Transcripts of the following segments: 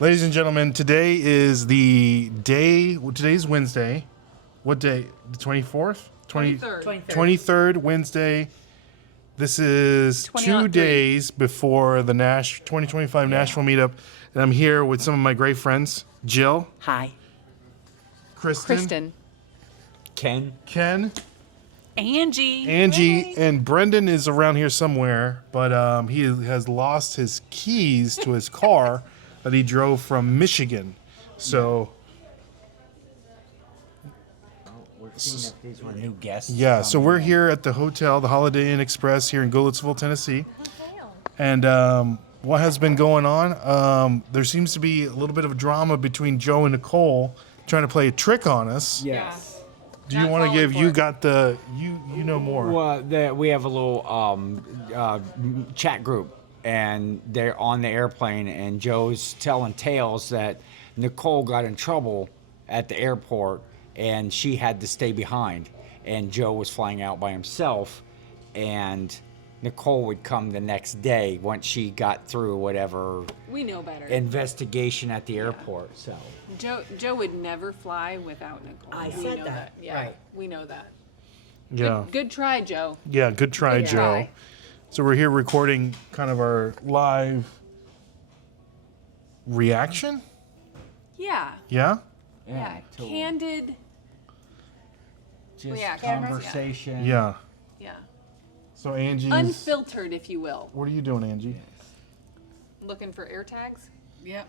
Ladies and gentlemen, today is the day. Today's Wednesday. What day? The 24th? 23rd Wednesday. This is 2 days before the 2025 Nashville meetup. And I'm here with some of my great friends. Jill. Hi. Kristen. Ken. Angie. Angie. And Brendan is around here somewhere, but he has lost his keys to his car that he drove from Michigan. So... We're seeing if these were new guests. Yeah, so we're here at the hotel, the Holiday Inn Express here in Goodlettsville, Tennessee. And what has been going on? There seems to be a little bit of drama between Joe and Nicole trying to play a trick on us. Yes. Do you want to give? You got the you know more. Well, we have a little chat group, and they're on the airplane, and Joe's telling tales that Nicole got in trouble at the airport, and she had to stay behind, and Joe was flying out by himself, and Nicole would come the next day once she got through whatever we know better investigation at the airport. So Joe would never fly without Nicole. I We said know that. Yeah, Right. we know that. Yeah. Good try, Joe. Yeah, good try, Good Joe. try. So we're here recording kind of our live reaction. Yeah. Yeah. Yeah. to Candid. just Yeah, conversation. Yeah. Yeah. So Angie's. Unfiltered, if you will. What are you doing, Angie? Looking for air tags? Yep.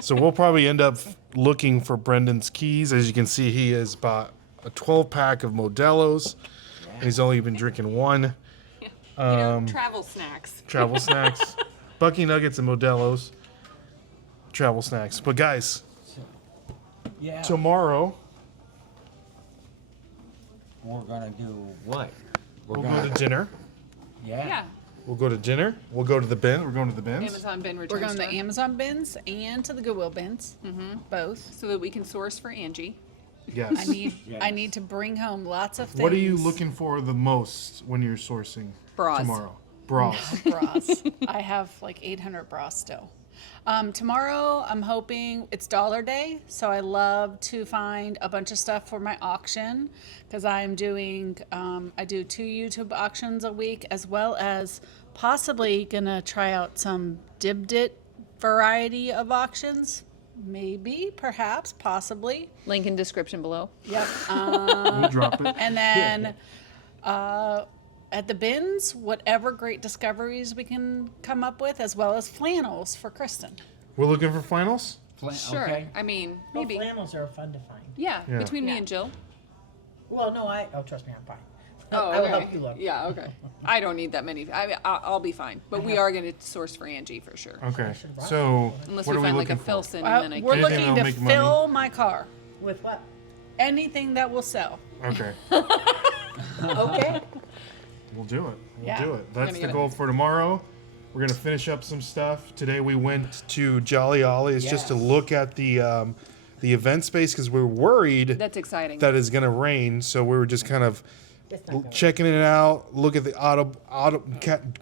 So we'll probably end up looking for Brendan's keys. As you can see, he has bought a 12-pack of Modelo's. And he's only been drinking one. Travel snacks. Travel snacks. Bucky Nuggets and Modelo's. Travel snacks. But guys, Yeah. tomorrow We're gonna do what? we'll go to dinner. Yeah. We'll go to dinner. We'll go to the bin. We're going to the bins. Amazon bin return We're going to store. the Amazon bins and to the Goodwill bins, both. So that we can source for Angie. Yes. I need to bring home lots of things. What are you looking for the most when you're sourcing Bras. tomorrow? Bras. Bras. I have like 800 bras still. Tomorrow, I'm hoping it's Dollar Day, so I love to find a bunch of stuff for my auction because I'm doing, I do 2 YouTube auctions a week, as well as possibly gonna try out some Dibdit variety of auctions. Maybe, perhaps, possibly. Link in description below. Yep. We'll drop it. And then at the bins, whatever great discoveries we can come up with, as well as flannels for Kristen. We're looking for flannels? Sure. Okay. I mean, Well, maybe. flannels are fun to find. Yeah, Yeah. between me and Jill. Well, no, trust me, I'm fine. Oh, I will okay. help you look. Yeah, okay. I don't need that many. I'll be fine. But we are going to source for Angie for sure. Okay. So, Unless what we are we find like a looking for? Filson Well, and then I we're can. Anything looking that'll to make money. fill my car. With what? Anything that will sell. Okay. Okay. We'll do it. We'll Yeah. do it. That's Gonna the get goal for tomorrow. We're going to finish up some stuff. Today we went to Jolly Ollie's just to Yes. look at the event space because we're worried That's exciting. that it's going to rain. So we were just kind of It's not gonna checking it out, look at the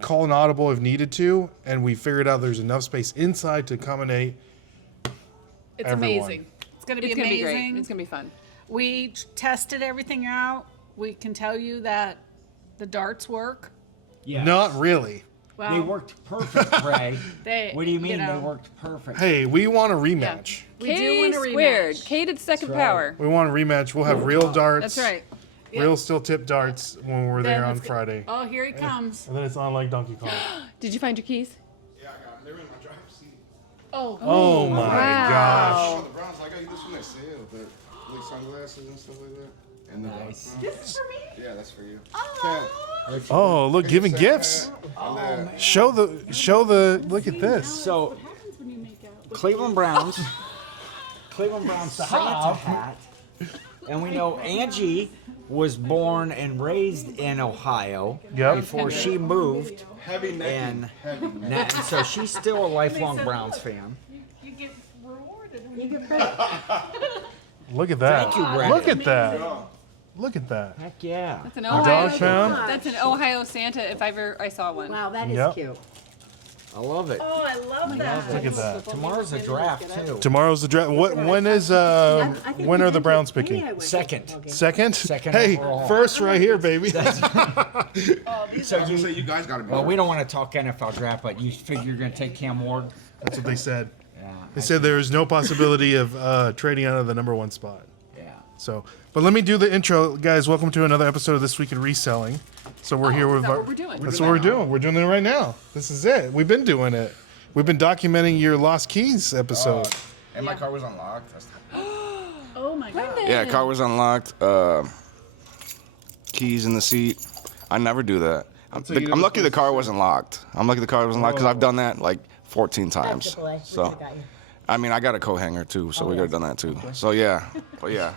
call an audible if needed to, and we figured out there's enough space inside to accommodate. It's Everyone. amazing. It's going to be it's going to be amazing. great. It's going to be fun. We tested everything out. We can tell you that the darts work. Yes. Not really. Well, They worked perfect, Ray. They- What do you mean you know. they worked perfect? Hey, we want a rematch. We do K want a rematch. squared. K to the second That's right. power. We want a rematch. We'll have real darts. That's right. Real steel tip darts when we're there Then on let's go- Friday. Oh, here he comes. And then it's on like Donkey Kong. Did you find your keys? Yeah, I got them. They're in my driver's seat. Oh, Oh my gosh. Oh, the Browns, I got you this one at sale, but like sunglasses and stuff like that. And the Nice. This is for me? Yeah, that's for you. Oh, look, giving gifts. Show the, look at this. So, Cleveland Browns Santa hat. And we know Angie was born and raised in Ohio Yep. before she moved. Heavy neck. And and so she's still a lifelong Browns fan. You get rewarded. You get credit. Look at that. Thank you, Brandon. Look at that. Look at that. Heck yeah. That's an A Ohio. dog pound. That's an Ohio Santa if I saw one. Wow, that is Yep. cute. I love it. Oh, I love that. Look at that. Tomorrow's a draft too. Tomorrow's the draft. When is when are the Browns picking? Second. Second? Second Hey, overall. first right here, baby. So You guys got to be. well, we don't want to talk NFL draft, but you figure you're going to take Cam Ward? That's what they said. Yeah. They said there is no possibility of trading out of the number 1 spot. Yeah. So, but let me do the intro, guys. Welcome to another episode of This Week in Reselling. So we're here with is that what we're doing? That's what we're doing. We're doing it right now. This is it. We've been doing it. We've been documenting your Lost Keys episode. And my car was unlocked. Oh my god. Yeah, car was unlocked. Keys in the seat. I never do that. I'm lucky the car wasn't locked. I'm lucky the car wasn't locked because I've done that like 14 times. So, I mean, I got a coat hanger too, so we could have done that too. So yeah, but yeah,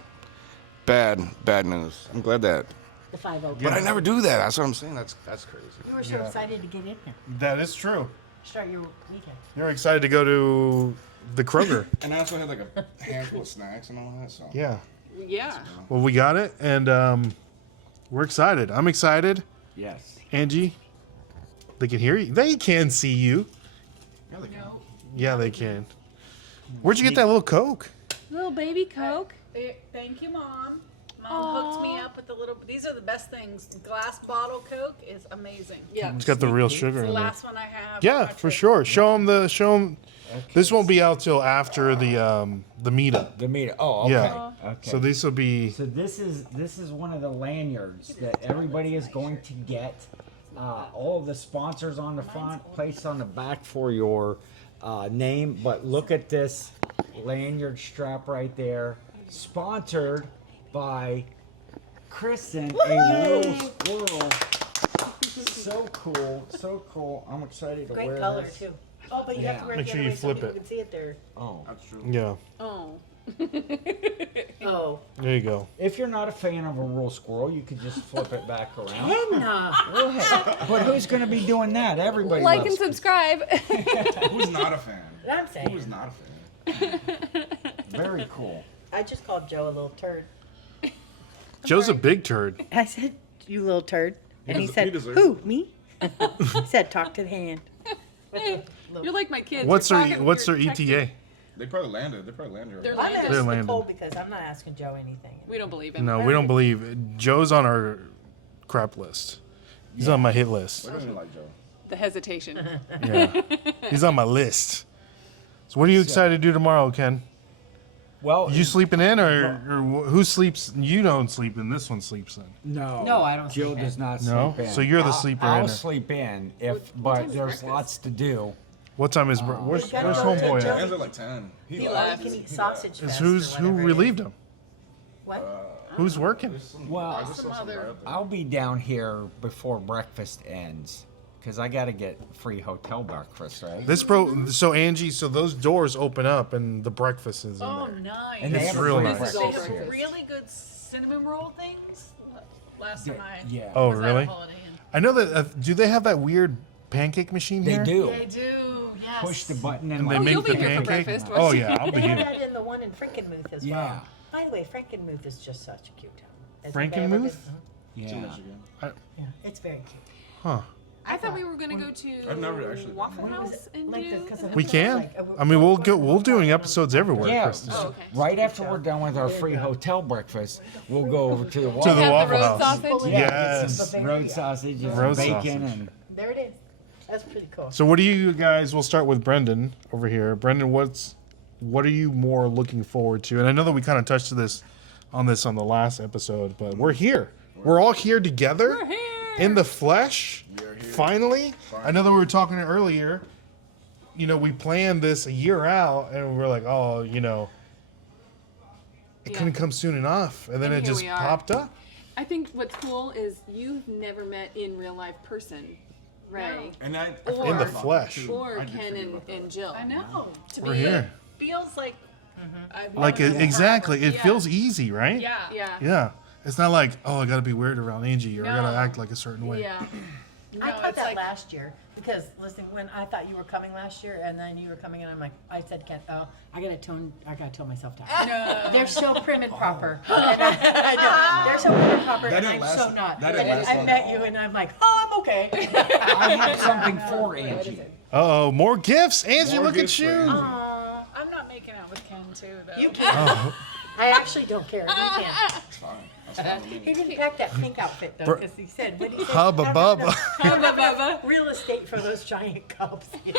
bad news. I'm glad that. The 5-0. But I never do that. That's what I'm saying. That's crazy. You were so excited to get in here. That is true. Start your weekend. You're excited to go to the Kroger. And I also had like a handful of snacks and all that. So Yeah. Yeah. Well, we got it, and we're excited. I'm excited. Yes. Angie, they can hear you. They can see you. Yeah, they can. Yeah, they can. Where'd you get that little Coke? Little baby Coke. Thank you, Mom. Mom hooked me up with the little. These are the best things. Glass bottle Coke is amazing. Yeah. It's got the real sugar It's the in there. last one I have. Yeah, on my for trip. sure. Show them. This won't be out till after the meetup. The meter. Oh, okay. Yeah. Okay. So this will be. So this is one of the lanyards that everybody is going to get. All of the sponsors on the front, placed on the back for your name. But look at this lanyard strap right there, sponsored by Kristen, a real squirrel. So cool, so cool. I'm excited to Great wear color this. too. Oh, but you have to wear it Make the sure other you way so flip people it. can see it there. Oh, That's true. Yeah. Oh. Oh. There you go. if you're not a fan of a real squirrel, you could just flip it back around. Henna. Well, hey, but who's going to be doing that? Everybody Like loves and subscribe. Who's not a fan? I'm saying. Who's not a fan? Very cool. I just called Joe a little turd. Joe's a big turd. I said, "You little turd," and he He said, deserves "Who? Me?" He said, "Talk to the hand." You're like my kids. What's You're their talking- What's their you're texting. ETA? They probably landed. Right They're now. I'm landed. They're asking landed. Nicole because I'm not asking Joe anything. We don't believe him. No, we don't believe. Joe's on our crap list. He's on my hit list. Look at me like Joe. The hesitation. Yeah. He's on my list. So what are you excited to do tomorrow, Ken? Well, You sleeping in, or who sleeps? You don't sleep in. This one sleeps in. no, No, I don't Jill sleep in. does not No? sleep in. So you're the I'll- sleeper I'll in it. sleep in if, What but time's there's breakfast? lots to do. What time is? Where's gotta Where's go to homeboy Joe. at? Ends at like 10. He Or left. you can eat sausage Is fest who or whatever it relieved is. him? What? Who's working? Well, Some other. I'll be down here before breakfast ends because I got to get free hotel breakfast, right? So Angie, so those doors open up and the breakfast is in Oh, there. nice. And they It's have a real free nice. They breakfast have here. really good cinnamon roll things. Last time I Yeah. Oh, was at a really? Holiday Inn. I know that. Do they have that weird pancake machine They here? do. They do. Yes. Push the button and And they like- make you'll the be here for pancake. breakfast, Oh won't you? yeah, I'll be They have here. that in the one in Frankenmuth as Yeah. well. By the way, Frankenmuth is just such a cute town. Has anybody ever Frankenmuth? been? yeah. Yeah, it's very cute. Huh? I thought we were going to go to I've never actually been Waffle there. House and do. We can. I mean, we'll go. We'll doing episodes everywhere. Yeah. Kristen. Oh, okay. Right after we're done with our free hotel breakfast, we'll go over to the To Waffle the Have Waffle the road House. sausage. Yeah, get Yes. some road sausage and Road bacon sausage. and There it is. That's pretty cool. So what do you guys? We'll start with Brendan over here. Brendan, what are you more looking forward to? And I know that we kind of touched on this on the last episode, but we're here. We're all here together We're here. in the flesh. Finally, I know that we were talking earlier. You know, we planned this a year out, and we're like, oh, you know, it Yeah. couldn't come soon enough, and then And it here just we are. popped up. I think what's cool is you've never met in real life person, Ray, And I In Or- the flesh. or Ken and Jill. I know. To We're me, here. it feels like. I've Like known you exactly, forever. it Yeah. feels easy, right? Yeah. Yeah. Yeah. It's not like, oh, I gotta be weird around Angie, or I gotta No. act like a certain way. Yeah. No, I thought it's that like, last year because listen, when I thought you were coming last year and then you were coming and I'm like, I said, Ken, oh, I gotta tone myself down. No. They're so prim and proper. And I know, they're so prim and proper, That and I'm didn't last- so not. that And didn't last I long met at you all. and I'm like, oh, I'm okay. I have something for Angie. Oh, more gifts. Angie, More look at gifts for you. Angie. Aw, I'm not making out with Ken too, though. You can. I actually don't care. You can. It's fine. That's fine with me. He didn't pack that pink outfit though, Br- because he said, "What did he say? Hubba I don't bubba. have enough- I don't have enough real estate for those giant cups." The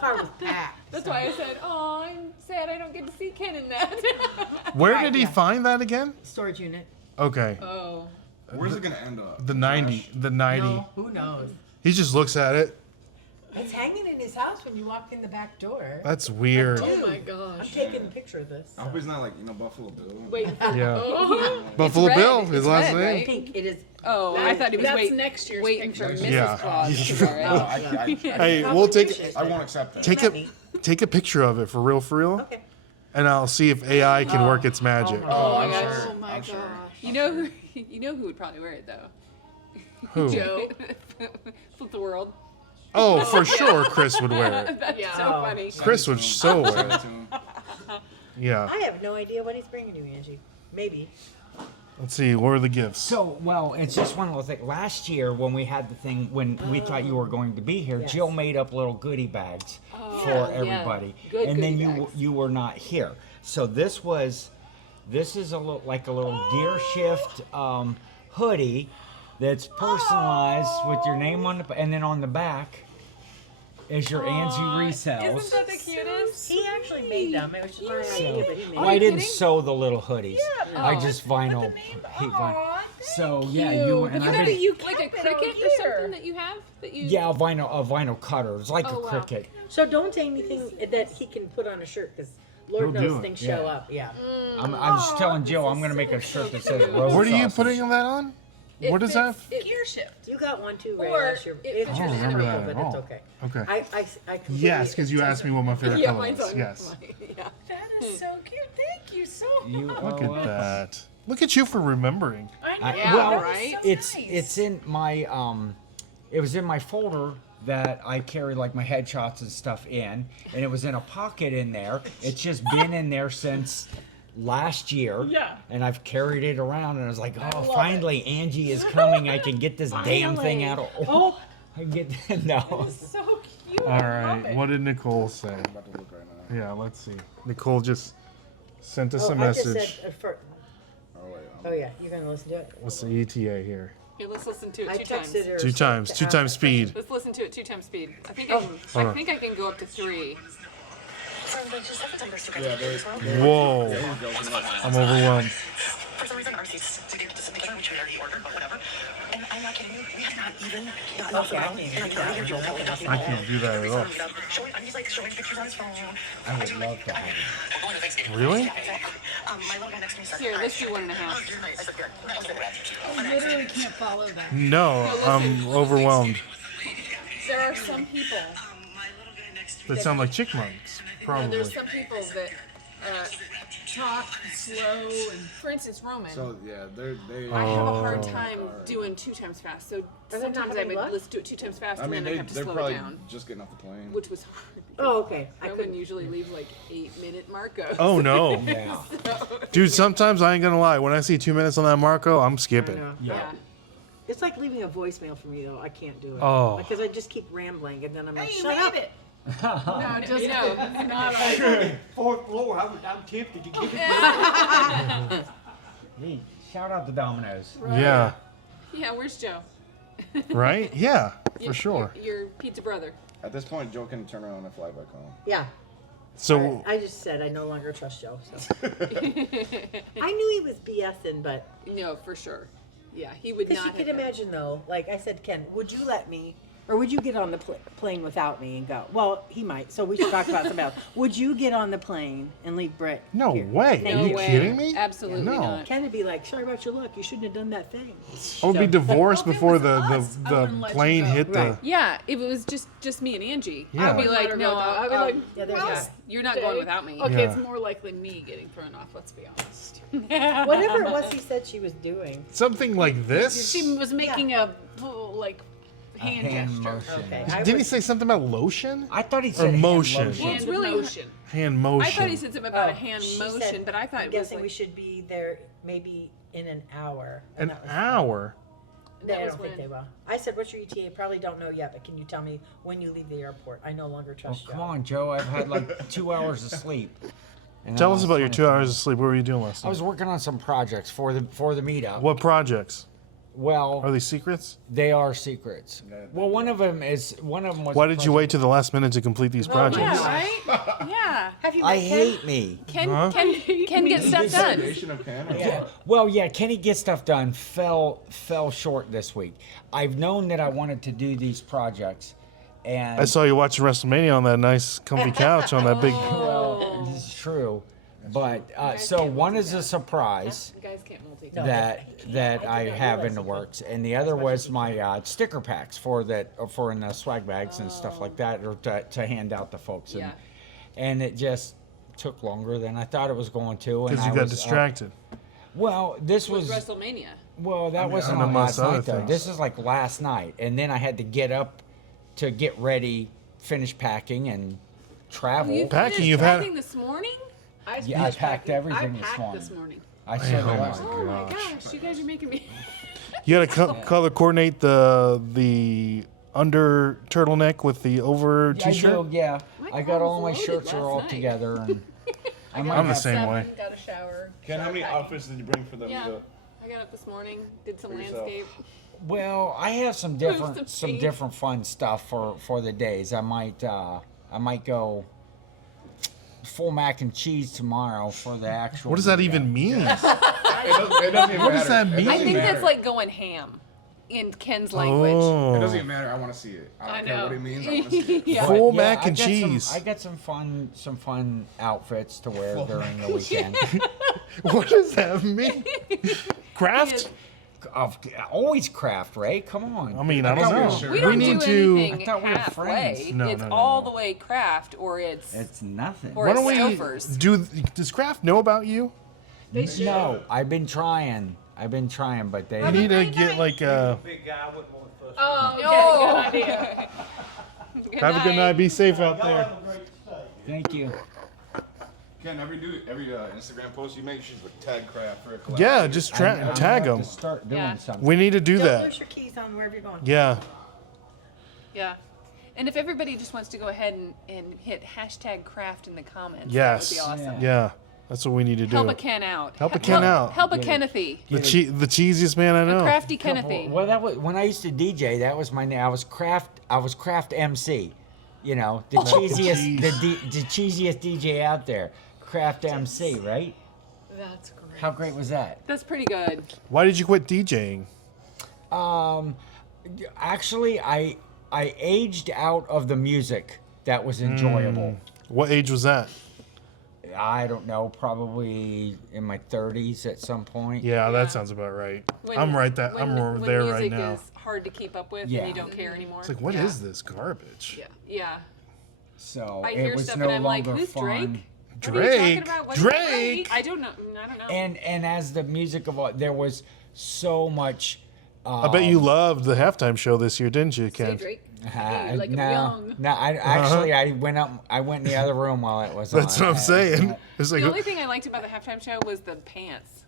car was packed. That's why I said, "Oh, I'm sad I don't get to see Ken in that." Where Right, did he yeah. find that again? Storage unit. Okay. Oh, Where's it gonna end up? The 90. The 90. No, who knows? He just looks at it. It's hanging in his house when you walk in the back door. That's weird. oh my I'm gosh. taking a picture of this. I hope he's not like Buffalo Bill. Wait. Yeah. Oh, Buffalo red. Bill, his It's last red, name. right? Pink. It is. Oh, I thought he was That's next year's waiting for picture. Mrs. Yeah. Claus to wear it. Hey, we'll take I won't accept that. take a picture of it for real, Okay. and I'll see if AI can work its magic. Oh I'm my sure. gosh. Oh my I'm gosh. sure. You know who would probably wear it though? Who? Joe. Flip the world. Oh, for sure, Chris would wear it. That's Yeah. so funny. Chris would so wear Send it. it to him. Yeah. I have no idea what he's bringing you, Angie. Maybe. Let's see. What are the gifts? So, well, it's just one of those things. Last year, when we had the thing, when we thought you were going to be here, Yes. Jill made up little goodie bags for yeah. everybody, Good and then goodie you bags. you were not here. So this is a little like a little Gear Shift hoodie that's personalized with your name on the, and then on the back is your Angie resells. Isn't that the cutest? He actually made them. It was just my idea, but he made Well, I them. didn't kidding? sew the little hoodies. I Oh. just vinyl. So yeah, you and Is I've that been, you like a cricket or something that you have that you? yeah, a vinyl cutter. It's like Oh, a wow. cricket. So don't say anything that he can put on a shirt, because Lord He'll do knows it, things yeah. show up. Yeah. I'm just telling Jill I'm gonna make a shirt that says road What are you sausage. putting that on? It What is that? fits- it- Gear shift. You got one too, Ray, Or last year. it It's fits just I don't remember purple, that but at it's all. okay. Okay. I completely. Yes, because you asked me what my favorite Yeah, color mine's was. on. Yes. Yeah. That is so cute. Thank you so You Look owe at us. that. Look at you for remembering. I know. I- well, that is so It's nice. in my it was in my folder that I carry like my headshots and stuff in, and it was in a pocket in there. It's just been in there since last year. Yeah. And I've carried it around, and I was like, oh, love finally Angie is coming. I can get this damn thing out of. Oh, I can get no. So cute. All I love right. it. What did Nicole say? I'm about to look right now. Yeah, let's see. Nicole just sent us a I just message. said, Oh wait. oh yeah, you're gonna listen to it. What's the ETA here? Here, let's listen to I it 2 times. texted her. Two times. to Two ask times her speed. Let's listen to it 2 times speed. I think Hold on. I think I can go up to 3. Whoa. I'm overwhelmed. For some reason, our seats didn't get together, which we already ordered, but whatever. And I'm not kidding you, we have not even gotten off the Okay, I road, can't and I do can that. hear Joel talking about I can't do that at all. And he's like showing pictures on his phone. I would love to have it. We're going to Thanksgiving. Really? My little guy next to me said, Here, let's do "Oh, 1.5. you're nice." I said, "Good." That was it. I literally can't follow that. No, I'm overwhelmed. There are some people. My little guy next to That sound like chickmunks. Probably. There's some people that talk slow and, for instance, Roman. So yeah, they. I have a hard Oh. time doing 2 times fast. So they not sometimes I having would luck? let's do it 2 times fast, I mean, and then I have to they're slow it probably down, just getting off the plane. which was hard. Oh, okay. I Roman couldn't. usually leaves like 8-minute Marco. Oh no. Yeah. Dude, sometimes I ain't gonna lie. When I see 2 minutes on that Marco, I'm I skipping. know. Yeah. It's like leaving a voicemail for me though. I can't do it. Oh. Because I just keep rambling and then I'm like, Hey, shut up. read it. No, just You know. not on. Fourth floor. I'm tempted to get Hey, shout out to Domino's. Yeah. Yeah, where's Joe? Right? Yeah, Your- for sure. Your pizza brother. At this point, Joe can turn around and fly back home. Yeah. So I just said I no longer trust Joe. So. I knew he was BSing, but No, for sure. Yeah, he would because not. you could have- imagine though, like I said, Ken, would you let me, or would you get on the plane without me and go? Well, he might. So we should talk about something else. Would you get on the plane and leave Britt? no here? way. Thank Are No you way. kidding me? Absolutely No. not. Ken would be like, sorry about your luck. You shouldn't have done that thing. I would be So- divorced Well, if it before was the us, I the wouldn't let you plane go. hit the. Right. Yeah, if it was just me and Angie, Yeah. I'd be I like, let her no, go, though. I'd be like, Yeah, there's well, that. you're not stay. going without me. Okay, Yeah. it's more likely me getting thrown off. Let's be honest. Whatever it was he said she was doing. Something like this. She was making a like hand, hand gesture. motion. Okay. Didn't he say something about lotion? I thought he Or said hand motion. lotion. Well, it's Hand really- motion. Hand I motion. thought he said something about a Oh, hand she motion, said, but I thought I'm it was guessing like, we should be there maybe in an hour. An And that was- hour. They, I was don't think when- they will. I said, what's your ETA? Probably don't know yet, but can you tell me when you leave the airport? I no longer Well, trust come you. on, Joe. I've had like 2 hours of sleep. And Tell I us was about your trying to 2 hours of sleep. What were you doing last I night? was working on some projects for the meetup. What projects? Well, Are they secrets? they are secrets. Well, one of them was. Why did you wait to the last minute to complete these projects? Yeah, right? Yeah. Have you I met Ken? hate me. Ken get stuff done. Yeah. Well, yeah, Kenny Get Stuff Done fell short this week. I've known that I wanted to do these projects, and I saw you watching WrestleMania on that nice, comfy couch on that big. well, this is true. But so one is a surprise Guys can't multitask. that I have in the works, and the other was my sticker packs for in the swag bags and stuff like that, or to hand out to folks. Yeah. And it just took longer than I thought it was going to. Because and you I got was, distracted. Well, this Was was WrestleMania. well, that wasn't and on amongst last other night though. things. This is like last night, and then I had to get up to get ready, finish packing, and travel. You Packing, finished you've had- packing this morning? Yeah, I packed everything I this packed morning. this morning. I said, Oh my Oh my gosh, you guys are making me. You got to color coordinate the under turtleneck with the over I t-shirt. do, yeah. My I got car all my was shirts loaded are all last night. together, and I might I'm the have- same way. Got a shower. Ken, how many outfits did you bring for them? Yeah. To, I got up this morning, did some For yourself. landscape. Well, I have some some paint. different fun stuff for the days. I might go full mac and cheese tomorrow for the actual. What does that meetup. even mean? it doesn't even What does matter. that mean? It I doesn't think matter. that's like going ham in Ken's language. It Oh, doesn't even matter. I want to see it. I don't care what it means. I want to see it. Yeah. full But, yeah, mac and cheese. I got some fun outfits to wear during the weekend. What does that mean? Craft? Always craft, Ray. Come on. I mean, I don't That's know. not sure. We don't need do to. anything I thought we were halfway. friends. No, It's no, no, all no. the way craft, or it's It's nothing. Or Why don't it's we surfers. do? Does Kraft know about you? No, I've been trying, but they. You need to get like a. Oh, No. okay, good idea. Have a good night. Be safe out there. Thank you. Ken, every Instagram post you make, she's like tag craft for a collab. Yeah, just I'm gonna tag have them. to start doing Yeah. something. We need to do Don't that. lose your keys on wherever you're going. Yeah. Yeah. And if everybody just wants to go ahead and hit hashtag craft in the comments, Yes. that would be awesome. Yeah. That's what we need to do. Help a Ken out. Help a Ken out. Help a Kennethy. The cheesiest man I A know. crafty Kennethy. Well, that was when I used to DJ. That was my name. I was craft MC. You know, the cheesiest, the cheesiest DJ out there. Craft MC, right? That's great. How great was that? That's pretty good. Why did you quit DJing? Actually, I aged out of the music that was enjoyable. What age was that? I don't know, probably in my 30s at some point. Yeah, that sounds about right. When- I'm right there. when- I'm when there right music now. is hard to keep up with Yeah. and you don't care anymore. It's like, what is Yeah. this garbage? Yeah. So I it hear was stuff no and I'm like, longer who's fun. Drake? What are you Drake? talking about? What's Drake? I don't know. I don't know. And as the music of there was so much. I bet you loved the halftime show this year, didn't you, Ken? Drake. Like him young. No, I went up. I went in the other room while it was That's on. what I'm saying. It's like, the only thing I liked about the halftime show was the pants.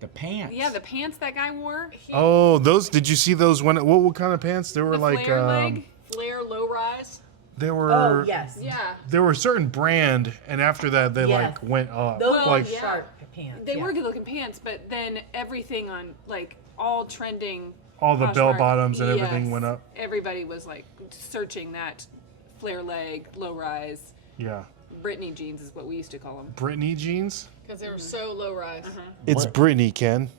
The pants. Yeah, the pants that guy wore. oh, those. Did you see those? What kind of pants? They were The like, flare leg. Flare low rise. they were. Oh, yes. Yeah. There were certain brand, and after that, they Yes. like went up. Those like, yeah. sharp pants. They yeah. were good looking pants, but then everything on like all trending. all the bell Poshmark, bottoms and everything yes. went up. Everybody was like searching that flare leg, low rise. Yeah. Britney jeans is what we used to call them. Britney jeans. Because they were so low rise. It's Britney, Ken.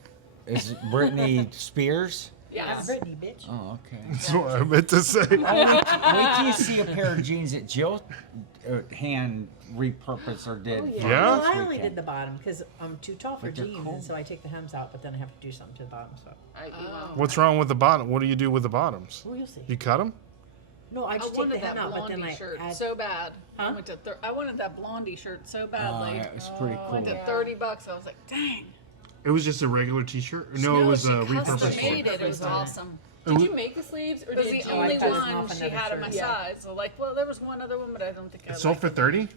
Is Britney Spears? Yes. Brittany, bitch. Oh, okay. That's what I meant to say. Wait till you see a pair of jeans that Jill hand repurposed or did. yeah. for Yeah? Well, this I only weekend. did the bottom because I'm too tall for But they're jeans, cool. and so I take the hems out, but then I have to do something to the bottom. So, What's wrong with the bottom? What do you do with the bottoms? well, you'll see. You cut them? No, I I just take the wanted that hem out, but then blondie I shirt add. so bad. Huh? I wanted that blondie shirt so Oh, badly. that was pretty I went cool. to $30. I was like, dang. It was just a regular T-shirt. No, it was she a custom repurposed made one. it. It was awesome. Did you make the sleeves or It was did the you? only I cut it one off she another had in my shirt. size. So like, well, there was one other one, but I don't think I It sold liked for it. 30.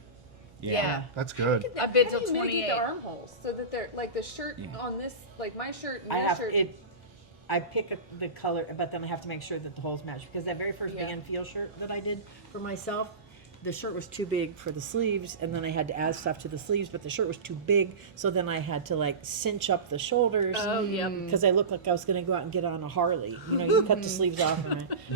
Yeah. That's good. I bid How till do you mitigate 28. the armholes so that they're like the shirt on this, like my shirt and I your have shirt? it. I pick the color, but then I have to make sure that the holes match, because that very first band feel shirt that I did for myself, the shirt was too big for the sleeves, and then I had to add stuff to the sleeves, but the shirt was too big, so then I had to like cinch up the shoulders. Oh, yeah. Because I looked like I was going to go out and get on a Harley. You know, you cut the sleeves off.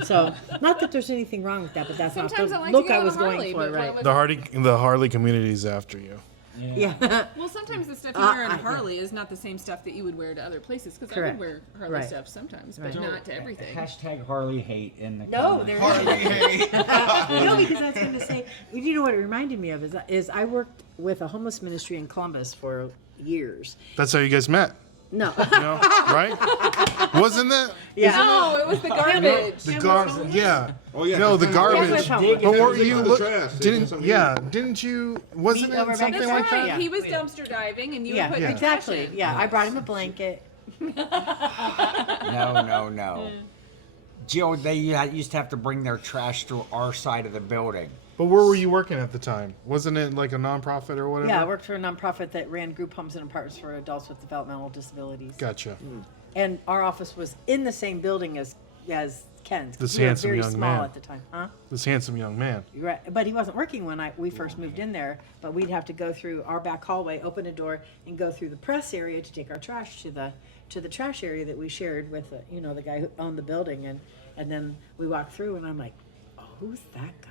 So, not that there's anything wrong with that, but that's Sometimes not I the like to look get I on a was Harley, going for, but when right? it was- The Harley community is after you. Yeah. Well, sometimes the stuff you wear on yeah. a Harley is not the same stuff that you would wear to other places. Because I Correct. would wear Harley Right. stuff sometimes, but Right. not to everything. Hashtag Harley hate in the No, comments. there isn't. No, because I was going to say, you know what it reminded me of is I worked with a homeless ministry in Columbus for years. That's how you guys met. No. You know, right? Wasn't that? Yeah. No, it was the garbage. The garbage. Yeah. Oh yeah. No, the that's garbage. Yeah, But were you? the trash. They did something Didn't you? Wasn't Meet over it back something there. like Right, that? Yeah. he was dumpster diving, and you Yeah, would put the trash exactly. in. Yeah, I brought him a blanket. No. Jill, they used to have to bring their trash through our side of the building. But where were you working at the time? Wasn't it like a nonprofit or whatever? Yeah, I worked for a nonprofit that ran group homes and apartments for adults with developmental disabilities. Gotcha. And our office was in the same building as Ken's. This We were handsome very young small man. at the time, huh? This handsome young man. You're right. But he wasn't working when we first moved in there. But we'd have to go through our back hallway, open a door, and go through the press area to take our trash to the trash area that we shared with the guy who owned the building. And then we walked through, and I'm like, oh, who's that guy?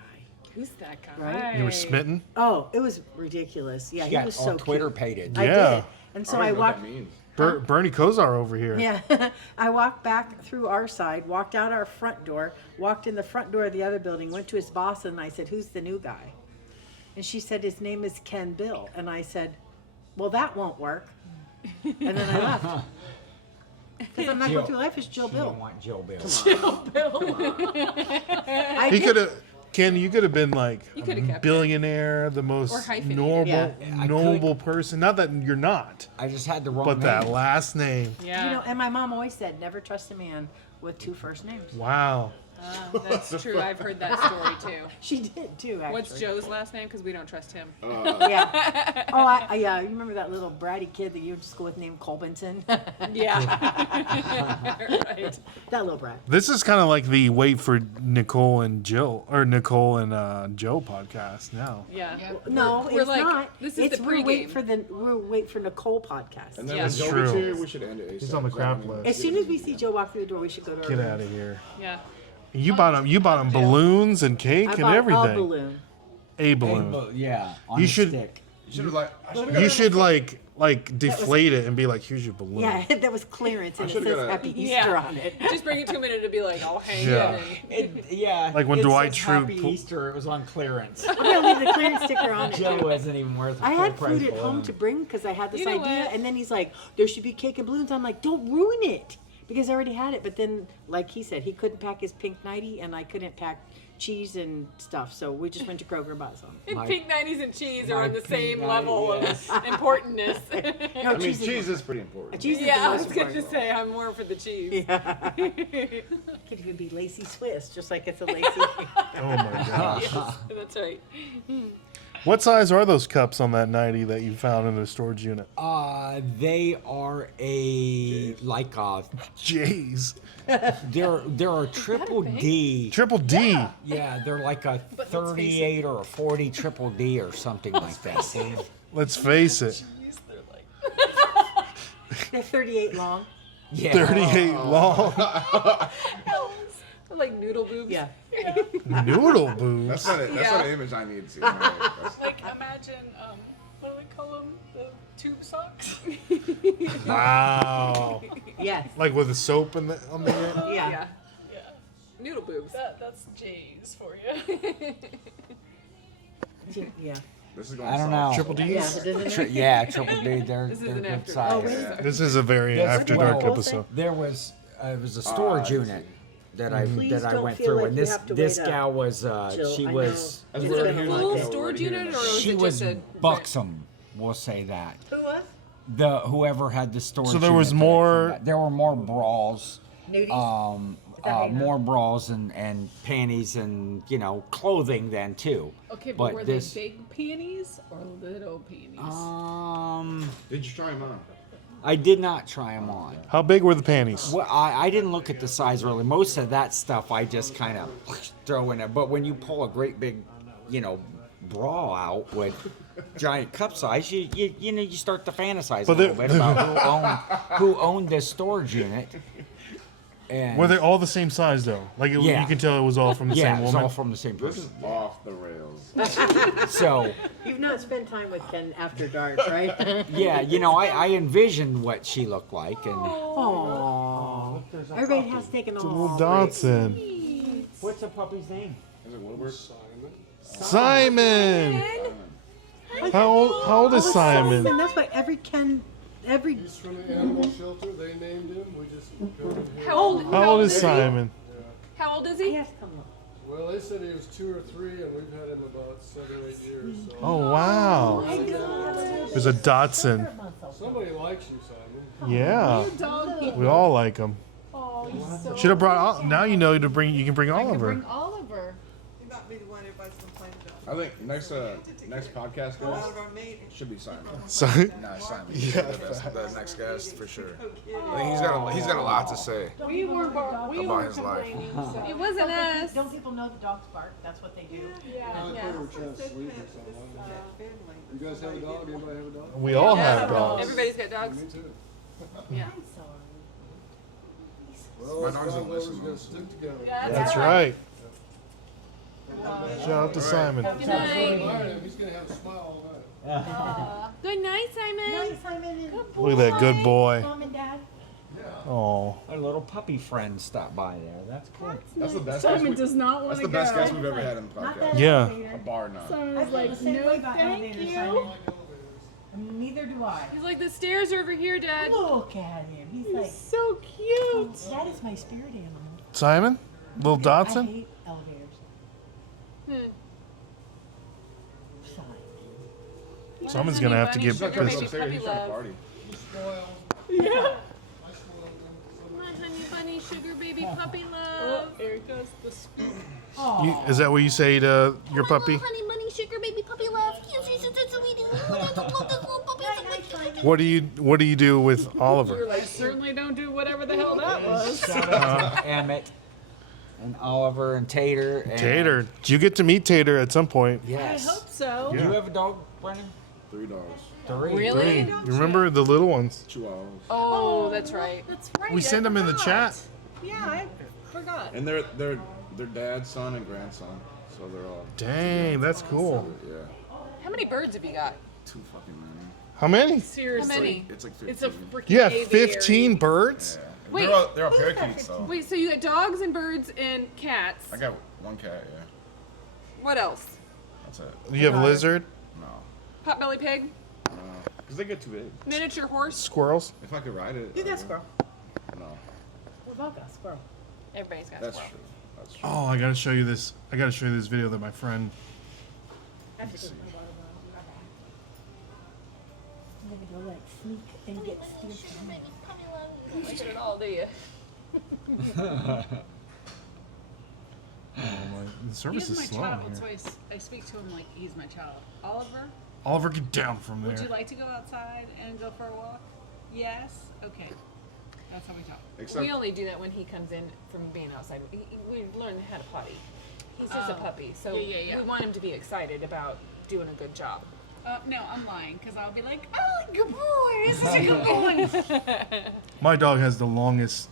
Who's that guy? Right? You were smitten. Oh, it was ridiculous. Yeah, She he got was all so Twitter cute. pated. I Yeah. did. And so I I don't know what walked. that means. Bernie Kosar over here. Yeah, I walked back through our side, walked out our front door, walked in the front door of the other building, went to his boss, and I said, "Who's the new guy?" And she said, "His name is Ken Bill." And I said, "Well, that won't work." And then I left. Because I'm not going through life as Jill She Bill. didn't want Jill Bill. I He did- could have. Ken, you could have been like coulda a kept it. billionaire, the Or most hyphenated. normal, Yeah. I noble person. Not that you're not, I just had the wrong but name. that last name. Yeah, You know, and my mom always said, "Never trust a man with two first names." Wow. that's true. I've heard that story too. She did too, actually. What's Joe's last name? Because we don't trust him. Yeah. Oh, yeah. You remember that little bratty kid that you went to school with named Colbinson? Yeah. Right. That little brat. This is kind of like the wait for Nicole and Jill or Nicole and Joe podcast now. Yeah. No, We're it's like, not. this is it's the we'll wait pregame. we'll wait for Nicole podcast. And then Yeah. when That's Joe true. gets here, we should end it. He's on the crap list. As soon as we see Joe walk through the door, we should go to our Get room. out of here. Yeah. You bought him balloons and cake I and bought everything. a balloon. A balloon. Yeah, on You the should- stick. You should have like. I should You should like deflate it and be like, "Here's your balloon." Yeah, that was clearance, and it should've says got a- Happy Easter Yeah. on it. Just bring it to him and it'd be like, I'll hang Yeah. it. And, Yeah, Like when it Dwight says Schrute Happy pu- Easter, it was on clearance. I'm gonna leave the clearance sticker on it. Joe too. wasn't even worth a I had full price food at home balloon. to bring because I had this You know idea, what? and then he's like, "There should be cake and balloons." I'm like, "Don't ruin it," because I already had it. But then, like he said, he couldn't pack his pink nightie, and I couldn't pack cheese and stuff, so we just went to Kroger and bought some. My- pink 90s and cheese my are on the pink same 90s, level yes. of importantness. No, I mean, cheese cheese is pretty important. Cheese is Yeah, the I most was going to important. say, I'm more for the cheese. It could even be lacy Swiss, just like it's a lacy. Oh my gosh. That's right. What size are those cups on that 90 that you found in the storage unit? They are like a Jeez. they're a triple D. Triple D. Yeah, they're like a 38 or a 40 triple D or something like that. Let's face it. They're 38 long. Yeah. 38 long. Like noodle boobs. Yeah. Noodle boobs. That's not it. That's not an image I need to see. That's- Like imagine, what do we call them? The tube socks. Wow. Yes. Like with the soap on the end? Yeah. Yeah. Noodle boobs. That's J's for you. Yeah. This is going I don't know. Triple Yeah. D's? but isn't it- Yeah, triple D. They're This is they're an good after. size. Oh, really? This is a very Yes, after dark well, episode. There was it was a storage unit that I Please that I don't went feel through, like and you this have to this wait up. gal was Jill, she I was know. As It's we're been a here, long Full day. we're storage already unit, here. or was she it was just a buxom. We'll say that. Who was? The whoever had the storage. So there was unit that more- came back. There were more bras. Nudies? Um, what you more bras and panties and clothing then too. Okay, but were this they big panties or little panties? um Did you try them on? I did not try them on. How big were the panties? Well, I didn't look at the size really. Most of that stuff I just kind of throw in there. But when you pull a great big, bra out with giant cup size, you start to fantasize a little bit about who owned this storage unit. And Were they all the same size though? Like you can tell it was all from the same it was woman. all from the same This person. is off the rails. So You've not spent time with Ken after dark, right? yeah, I envisioned what she looked like, and Aww. Everybody has taken Little all. Dotson. what's the puppy's name? Is it Wilbur? Simon. How old is Simon? That's why every He's from the animal shelter. They named him. We just go to him. How old? How old is Simon? How old is he? Yes, come on. Well, they said he was 2 or 3, and we've had him about 7 or 8 years. So Oh wow. There's a Dotson. somebody likes you, Simon. Yeah. Dog. We all like him. Oh, he's so Should have brought. Now you know you can bring I can Oliver. bring Oliver. You might be the one everybody's complaining about. I think next podcast Out guys of our meeting. should be Simon. Simon. Nah, Simon. Yeah, the next guest for sure. I think he's got a lot to say We were about his life. complaining. So. It wasn't us. Don't people know the dogs bark? That's what they do. Yeah. I thought we were trying to sleep or something. You guys have a dog? Anybody have a dog? We all have dogs. Everybody's got dogs. Me too. Yeah. Well, My us dogs don't dog lovers listen. gotta stick together. That's right. Shout out to Simon. Good night. Admire him. He's gonna have a smile all night. Good night, Simon. Nice, Simon. Look at that good boy. Mom and Dad. Oh. Our little puppy friend stopped by there. That's cool. That's the best. Simon guest does not want that's to the go. best guest we've ever had in the Not podcast. that Yeah. elevator. A bar none. Simon I was feel like, the same way no, about thank elevators, you. Simon. Neither do I. He's like, the stairs are over here, Dad. Look at him. He's like, So cute. that is my spirit animal. Simon? Little I Dotson? hate elevators. Hmm. Simon. Someone's gonna have to Bunny get sugar Comes pissed. baby upstairs, he's puppy trying to love. party. Yeah. My honey bunny sugar baby puppy love. Oh, here goes the spoon. Is that what you say to your puppy? Honey bunny sugar baby puppy love. Yes, yes, that's what we do. What do you do with Oliver? I certainly don't do whatever the hell that was. Shout out to Emmett and Oliver and Tater. And Tater. You get to meet Tater at some point. Yes. I hope so. Do you have a dog, Brennan? 3 dogs. 3. Really? You remember the little ones? Chihuahuas. Oh, that's right. That's right. We send them in the chat. Yeah, I forgot. And they're dad, son, and grandson. So they're all Dang, that's cool. yeah. How many birds have you got? Too fucking many. How many? Seriously. How many? It's like 15. It's a freaking Yeah, aviary. 15 birds? Wait. They're all parakeets though. Wait, so you got dogs and birds and cats. I got 1 cat, yeah. What else? That's it. You have a lizard? No. Potbelly pig? Because they get too big. Miniature horse? Squirrels? If I could ride it. You got squirrel. No. We've all got squirrel. Everybody's got That's squirrel. true. That's true. Oh, I gotta show you this. I gotta show you this video that my friend. I have to go to my water bottle. I'm gonna go like sneak and get steal. You don't like it at all, do you? Oh my, the service He's is my slow child, here. so I speak to him like he's my child. Oliver, Oliver, get down from would you there. like to go outside and go for a walk? Yes? Okay. That's how we talk. Except We only do that when he comes in from being outside. We learn how to potty. He's just a Oh. puppy, so Yeah. we want him to be excited about doing a good job. No, I'm lying because I'll be like, oh, good boy, this is a good boy. My dog has the longest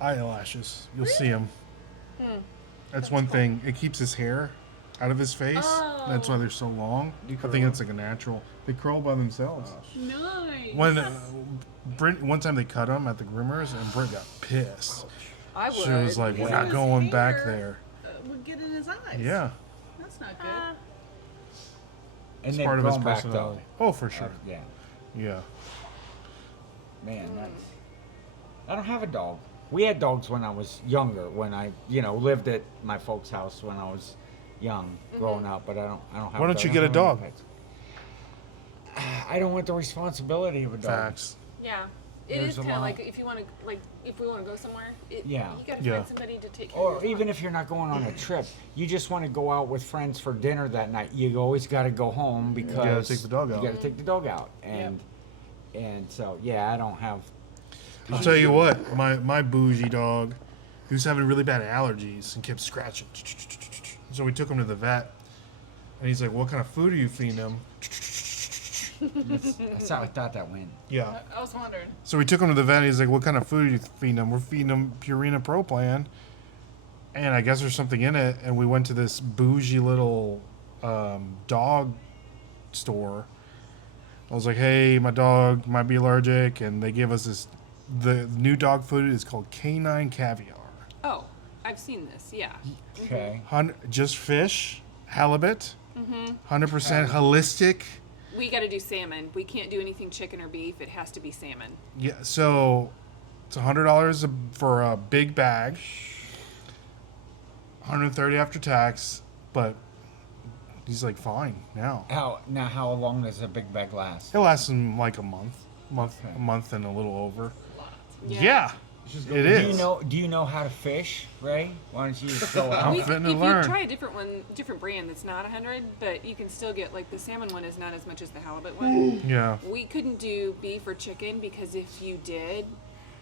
eyelashes. You'll see him. That's one thing. It keeps his hair out of his face. That's why they're so long. I think it's like a natural. They curl by themselves. Nice. When Brent, one time they cut him at the groomers, and Brent got pissed. I would. She was like, "We're not His going back hair, there." Would get in his eyes. Yeah, That's not good. And it's they've part of his grown back personality. though. Oh, for sure. Yeah. Yeah. Man, I don't have a dog. We had dogs when I was younger, when I, lived at my folks' house when I was young, growing up, but I don't have Why a don't you dog. get a I don't have dog? any pets. I don't want the responsibility of a dog. Facts. Yeah. It There's is a kind of lot. like if we want to go somewhere, Yeah. you got to Yeah. find somebody to take care Or of your even dog. if you're not going on a trip, you just want to go out with friends for dinner that night. You always got to go home because gotta take the dog out. You got to take the dog out, and And so, yeah, I don't have. I'll tell you what, my bougie dog, he was having really bad allergies and kept scratching. So we took him to the vet, and he's like, "What kind of food are you feeding him?" That's how I thought that went. Yeah. I was wondering. So we took him to the vet, and he's like, "What kind of food are you feeding him?" We're feeding him Purina Pro Plan, and I guess there's something in it. And we went to this bougie little dog store. I was like, "Hey, my dog might be allergic," and they gave us this. The new dog food is called Canine Caviar. Oh, I've seen this. Yeah. Okay. Just fish, halibut, Mm-hmm. 100% holistic. We got to do salmon. We can't do anything chicken or beef. It has to be salmon. Yeah, so it's $100 for a big bag, $130 after tax, but he's like fine now. How long does a big bag last? It lasts him like a month and a little over. Yeah, it Do is. you know how to fish, Ray? Why don't you just go out? I'm fitting to If learn. you try a different brand that's not 100, but you can still get like the salmon one is not as much as the halibut one. Yeah. We couldn't do beef or chicken because if you did,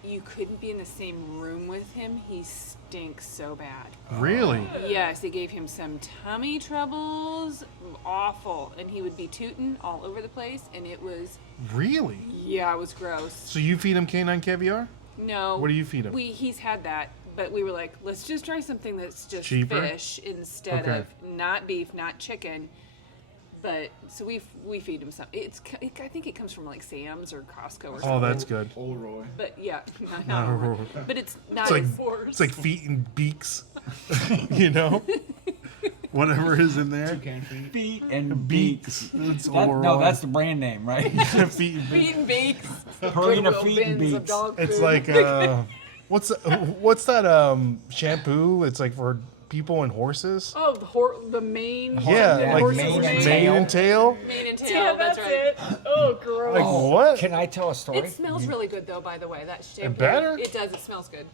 you couldn't be in the same room with him. He stinks so bad. Really? Yes, it gave him some tummy troubles. Awful. And he would be tooting all over the place, and it was, Really? yeah, it was gross. So you feed him Canine Caviar? No. What do you feed him? He's had that, but we were like, let's just try something that's just Cheaper? fish instead Okay. of not beef, not chicken. But so we feed him some. I think it comes from like Sam's or Costco or something. Oh, that's good. Old Roy. But yeah, not Roy. But it's not It's like feet and beaks, you know? Whatever is in there. Feet and beaks. It's No, that's the brand name, right? Feet and beaks. Feet and beaks. Purina Feet and Bins of Beaks. dog It's food. like what's that shampoo? It's like for people and horses. Oh, the mane. Yeah, yeah, like horse's mane and mane and tail. Mane and tail. Yeah, that's that's right. it. Oh, gross. Like what? Can I tell a story? It smells really good though, by the way. That shampoo. better? It does. It smells good.